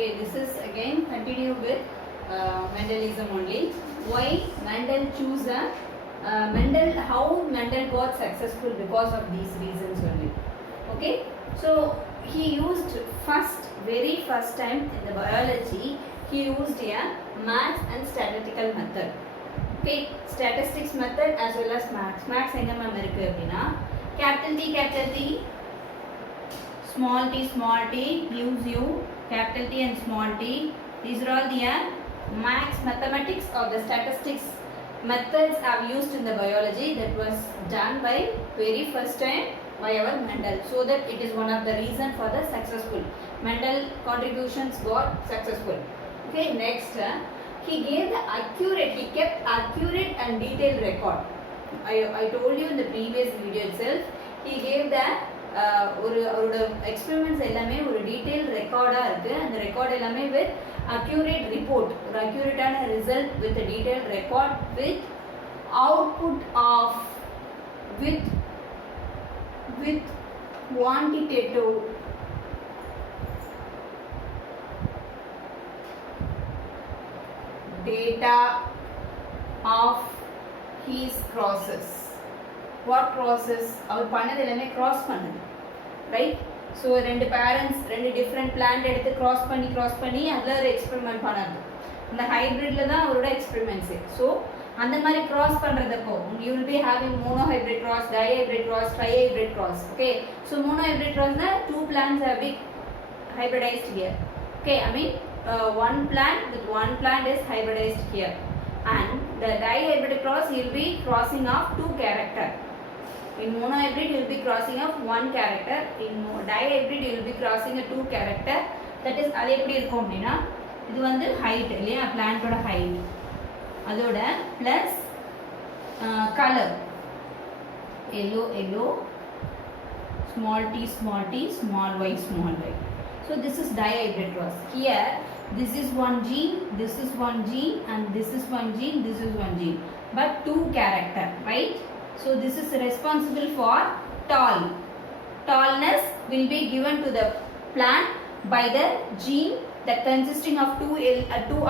Okay, this is again continue with Mendelism only. Why Mendel choose a how Mendel got successful because of these reasons only. Okay, so he used very first time in the biology, he used a maths and statistical method. Okay, statistics method as well as maths. Maths enga ma'am irukku appadina capital T small t gives you capital T and small t. These are all the mathematics or the statistics methods have used in the biology that was done by very first time by our Mendel, so that it is one of the reason for the successful Mendel contributions got successful. Okay, next he kept accurate and detailed record. I told you in the previous video itself, he gave the அவரோட experiments எல்லாமே ஒரு detail ரெக்கார்டாக இருக்குது. அந்த record எல்லாமே with accurate report, ஒரு அக்யூரேட்டான result with detail record with output of with quantitative data of his crosses. What crosses? அவர் பண்ணது எல்லாமே cross பண்ணது, right? ஸோ ரெண்டு பேரண்ட்ஸ் ரெண்டு டிஃப்ரெண்ட் பிளான்ட் எடுத்து cross பண்ணி அதில் ஒரு எக்ஸ்பெரிமெண்ட் பண்ணாங்க. அந்த ஹைப்ரிட்டில் தான் அவரோட எக்ஸ்பெரிமெண்ட்ஸு. ஸோ அந்த மாதிரி cross பண்ணுறதப்போ you will be having monohybrid cross, dihybrid cross, trihybrid cross. Okay, so monohybrid cross two plants have been hybridized here. Okay, I mean one plant with one plant is hybridized here, and the dihybrid cross you will be crossing off two character. In monohybrid you will be crossing off one character, in dihybrid you will be crossing a two character. That is அது எப்படி இருக்கும் அப்படின்னா, இது வந்து height இல்லையா, பிளான்ட்டோட height, அதோட plus colour yellow small t small y. So this is dihybrid cross. Here this is one gene, this is one gene, and this is one gene, this is one gene, but two character, right? So this is responsible for tallness will be given to the plant by the gene that consisting of two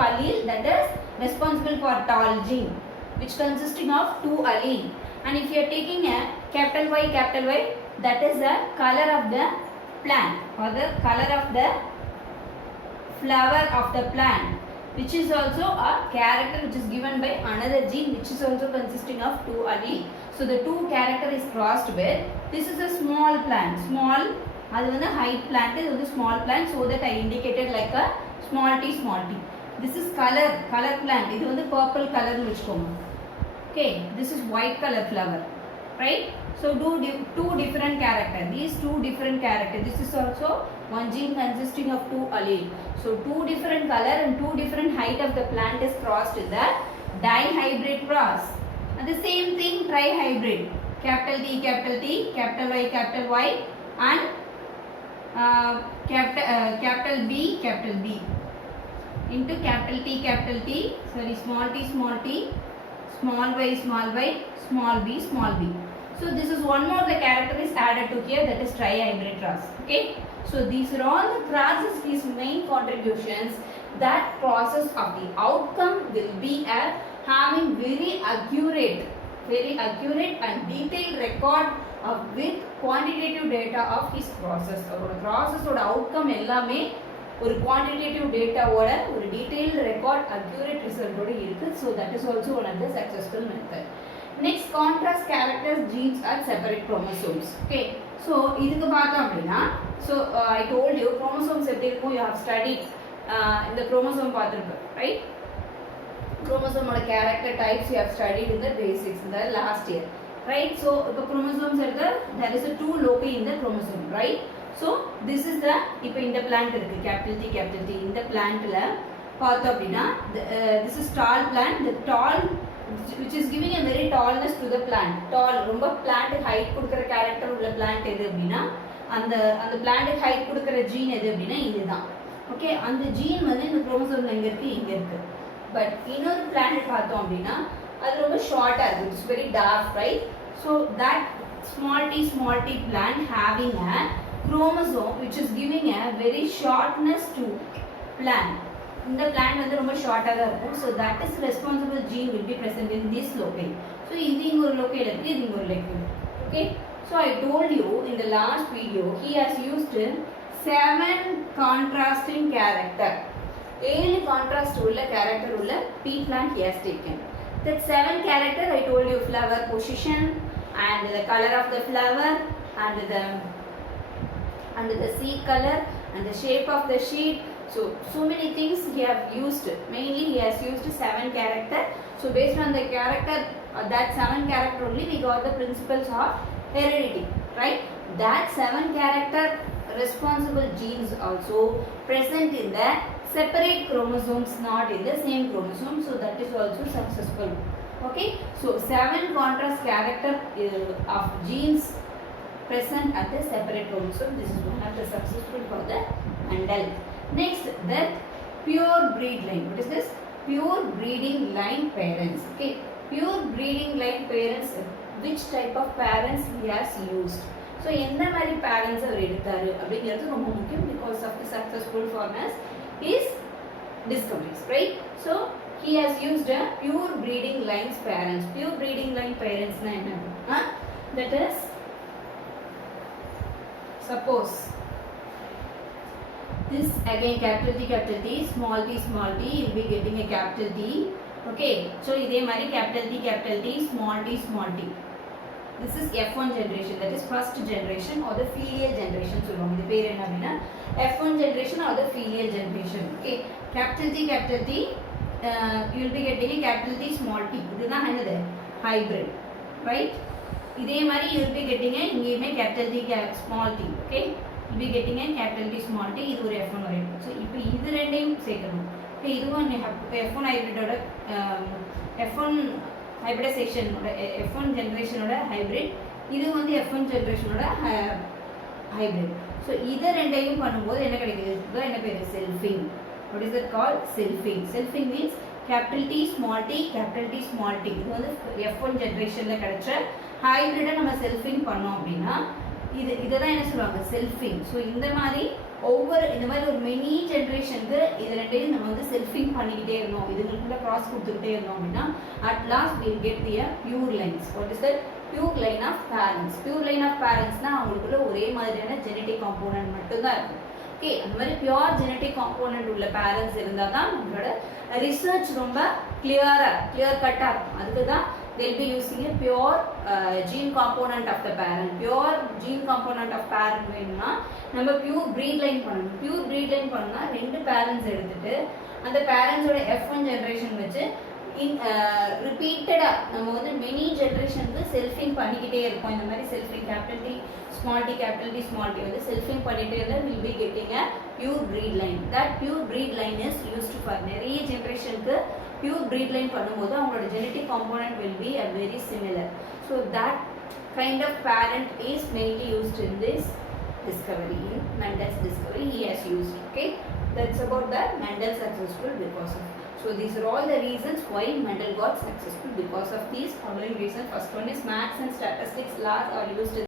allele, that is responsible for tall gene, which consisting of two allele. And if you are taking a capital Y, that is the color of the plant or the color of the flower of the plant, which is also a character which is given by another gene which is also consisting of two allele. So the two character is crossed with, this is a small plant, small, அது வந்து height plant, இது வந்து small plant, so that I indicated like a small t. This is color plant, இது வந்து purple color னு வெச்சுக்கோங்க. Okay, this is white color flower, right? So two different character, these two different character, this is also one gene consisting of two allele. So two different color and two different height of the plant is crossed in the dihybrid cross. And the same thing trihybrid, capital T, capital Y, and capital B into capital T, sorry, small t, small y, small b. So this is one more the character is added to here, that is trihybrid cross. Okay, so these are all the crosses, his main contributions. That process of the outcome will be having very accurate and detailed record of with quantitative data of his process. Our process oda outcome ellame ஒரு quantitative data ஓட ஒரு detailed record accurate result ஓட இருக்கு. So that is also one of the successful method. Next, contrast characters genes are separate chromosomes. Okay, so இதுக்கு பார்த்தோம் அப்படின்னா, so I told you chromosomes எப்படி இருக்கும், you have studied இந்த chromosome பார்த்திருப்ப, right? Chromosome ஓட character types you have studied in the basics in the last year, right? So இப்போ chromosomes இருக்கு, there is a two loci in the chromosome, right? So this is the, இப்போ இந்த plant இருக்கு capital T, இந்த plantல பார்த்தோம் அப்படின்னா this is tall plant, the tall which is giving a very tallness to the plant. Tall, ரொம்ப plant height கொடுக்கிற character உள்ள plant எது அப்படின்னா, அந்த plant height கொடுக்கிற gene எது அப்படின்னா இதுதான். ஓகே, அந்த gene வந்து இந்த chromosome எங்க இருக்கு. பட் இன்னொரு plant பார்த்தோம் அப்படின்னா அது ரொம்ப ஷார்ட்டா இருக்கு, it's very dark, right? So that small t plant having a chromosome which is giving a very shortness to plant. இந்த plant வந்து ரொம்ப ஷார்ட்டா தான் இருக்கும். So that is responsible gene will be present in this locale. So இது இங்க ஒரு locale இருக்கு, இது இங்க ஒரு locale. Okay. So I told you in the last video he has used 7 contrasting character. 7 contrast உள்ள character உள்ள pea plant he has taken. That 7 character I told you flower position and the color of the flower and the seed color and the shape of the seed. So many things he have used. Mainly he has used 7 character. So based on the character, that 7 character only we got the principles of heredity, right? That 7 character responsible genes also present in the separate chromosomes, not in the same chromosome. So that is also successful. Okay. So 7 contrast character of genes present at the separate chromosome. This is one of the successful for the Mendel. Next, the pure breed line. What is this? Pure breeding line parents. Okay, pure breeding line parents. Which type of parents he has used? So, எந்த மாதிரி parents அவர் எடுத்தாரு அப்படிங்கிறது ரொம்ப முக்கியம் because of the successful farmers his discoveries, right? So, he has used a pure breeding lines parents. Pure breeding line parents na enna? That is, suppose this again capital T, small t, you will be getting a capital T. Okay, so இதே மாதிரி capital T, small t. This is F1 generation, that is first generation or the filial generation. சொல்லுவாங்க இது பேர் என்ன அப்படின்னா F1 generation or the filial generation. Okay, capital T, you will be getting a capital T, small t. இதுதான் என்னது hybrid, right? இதே மாதிரி you will be getting a இங்கேயுமே capital T, small t. Okay, you will be getting a capital T, small t. இது ஒரு F1 வரையும். So இப்போ இது ரெண்டையும் சேர்க்கணும். Okay, இதுவும் F1 hybridோட F1 hybridization F1 generation ஓட hybrid, இது வந்து F1 generation ஓட hybrid. So இத ரெண்டையும் பண்ணும்போது என்ன கிடைக்குது? இதுதான் என்ன பேரு? Selfing. What is that called? Selfing. Selfing means capital T, small t, capital T, small t. இது வந்து F1 generationல கிடைச்ச hybrid நம்ம selfing பண்ணோம் அப்படின்னா இததான் என்ன சொல்லுவாங்க? Selfing. So இந்த மாதிரி இந்த மாதிரி ஒரு மெனி ஜெனரேஷனுக்கு இது ரெண்டையும் நம்ம வந்து செல்ஃபிங் பண்ணிக்கிட்டே இருந்தோம், இதுங்களுக்குள்ள கிராஸ் கொடுத்துக்கிட்டே இருந்தோம் அப்படின்னா at last we get the pure lines. What is that? Pure line of parents. Pure line of parentsனா அவங்களுக்குள்ள ஒரே மாதிரியான ஜெனடிக் காம்போனன்ட் மட்டும்தான் இருக்கும். ஓகே, அந்த மாதிரி பியூர் ஜெனடிக் காம்போனன்ட் உள்ள பேரண்ட்ஸ் இருந்தால் தான் நம்மளோட ரிசர்ச் ரொம்ப கிளியர் கட்டாக இருக்கும். அதுக்கு தான் they'll be using a pure gene component of the parent. Pure gene component of parent வேணும்னா நம்ம pure breed line பண்ணணும். Pure breed line பண்ணா ரெண்டு parents எடுத்துட்டு அந்த parentsோட F1 generation வச்சு ரிப்பீட்டடா நம்ம வந்து மெனி ஜெனரேஷனுக்கு செல்ஃபிங் பண்ணிக்கிட்டே இருக்கோம். இந்த மாதிரி selfing capital T small T வந்து செல்ஃபிங் பண்ணிட்டே இருந்தால் will be getting a pure breed line. That pure breed line is used for நிறைய ஜெனரேஷனுக்கு pure breed line பண்ணும்போது அவங்களோட genetic component will be a very similar. So that kind of parent is mainly used in this discovery, in Mendel's discovery he has used. Okay, that's about the Mendel successful because of. So these are all the reasons why Mendel got successful because of these following reasons. First one is maths and statistics laws are used in